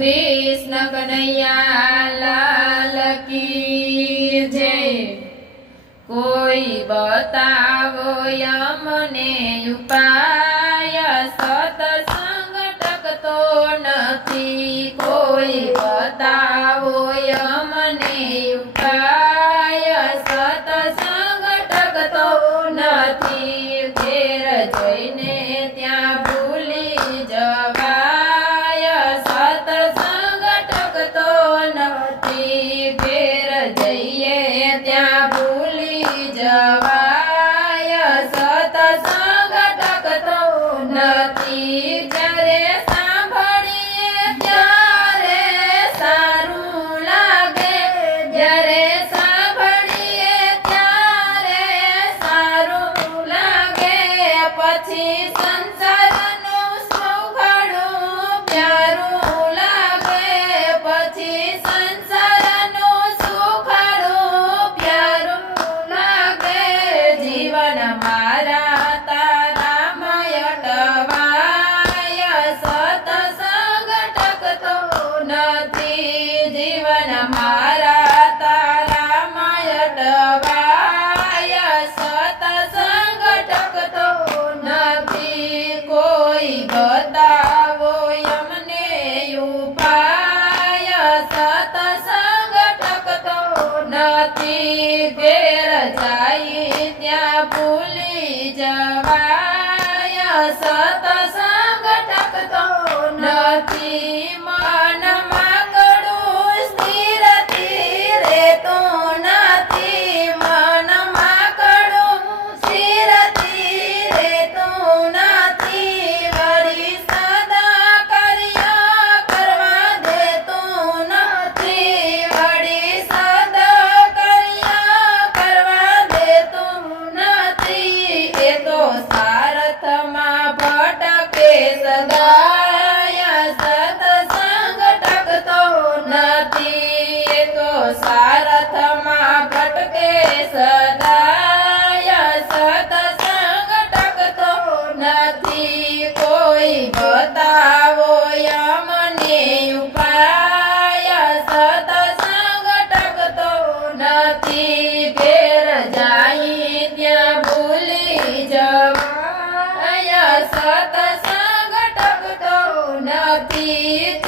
कृष्ण कन्हैया लाल की जय। कोई बतावो यमने उपाय, सत्संग टकतो नथी। कोई बतावो यमने उपाय, सत्संग टकतो नथी। घेर जईने त्या भूली जवाय, सत्संग टकतो नथी। घेर जईए त्या भूली जवाय, सत्संग टकतो नथी। જ્યારે સાંભળીએ ત્યારે સારું લાગે, જ્યારે સાંભળીએ ત્યારે સારું લાગે। પછી સંસારનું સુખડું પ્યારું લાગે, પછી સંસારનું સુખડું પ્યારું લાગે। જીવન મારા તારામય ટવાય, સત્સંગ ટકતો નથી। જીવન મારા તારામય ટવાય, સત્સંગ ટકતો નથી। કોઈ બતાવો અમને ઉપાય, સત્સંગ ટકતો નથી। ઘેર જાય ત્યાં ભૂલી જવાય, સત્સંગ ટકતો નથી। મનમાં કડું સ્થિરથી રહેતું નથી, મનમાં કડું સ્થિરથી રહેતું નથી। વળી સદા કાર્ય કરવા દેતું નથી, વળી સદા કાર્ય કરવા દેતું નથી। એ તો સારથમાં ભટકે સદાય, સત્સંગ ટકતો નથી। એ તો સારથમાં ભટકે સદાય, સત્સંગ ટકતો નથી। કોઈ બતાવો અમને ઉપાય, સત્સંગ ટકતો નથી। ઘેર જાય ત્યાં ભૂલી જવાય, સત્સંગ ટકતો નથી।